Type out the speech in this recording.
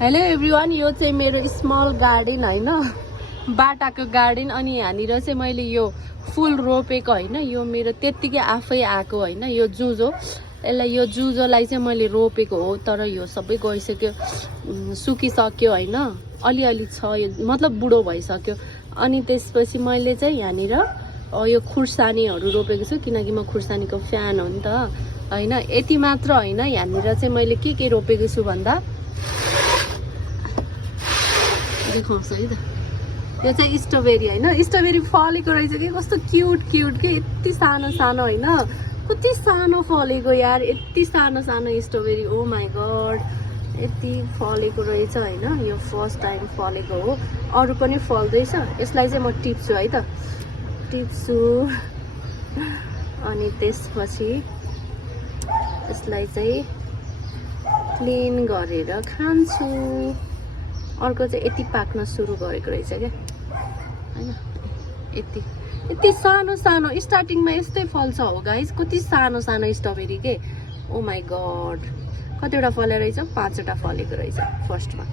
Hello everyone, यो चाहिँ मेरो स्मल गार्डन होइन, बाटाको गार्डन। अनि यहाँनिर चाहिँ मैले यो फुल रोपेको होइन, यो मेरो त्यत्तिकै आफै आएको होइन। यो जुजो, यसलाई यो जुजोलाई चाहिँ मैले रोपेको हो, तर यो सबै गइसक्यो, सुकिसक्यो होइन। अलिअलि छ यो, मतलब बुढो भइसक्यो। अनि त्यसपछि मैले चाहिँ यहाँनिर यो खुर्सानीहरू रोपेको छु, किनकि म खुर्सानीको फ्यान हो नि त होइन। यति मात्र होइन, यहाँनिर चाहिँ मैले के रोपेको छु भन्दा देखाउँछ है त। यो चाहिँ स्ट्रबेरी होइन, स्ट्रबेरी फलेको रहेछ कि, कस्तो क्युट क्युट के, यति सानो सानो होइन, कति सानो फलेको यार, यति सानो सानो स्ट्रबेरी। ओ माई गड, यति फलेको रहेछ होइन। यो फर्स्ट टाइम फलेको हो, अरू पनि फल्दैछ। यसलाई चाहिँ म टिप्छु है त, टिप्छु। अनि त्यसपछि यसलाई चाहिँ क्लिन गरेर खान्छु। अर्को चाहिँ यति पाक्न सुरु गरेको रहेछ क्या होइन, यति सानो सानो। स्टार्टिङमा यस्तै फल्छ हो गाइस, कति सानो सानो स्ट्रबेरी के। ओ माई गड, कतिवटा फलेको रहेछ, 5वटा फलेको रहेछ फर्स्टमा।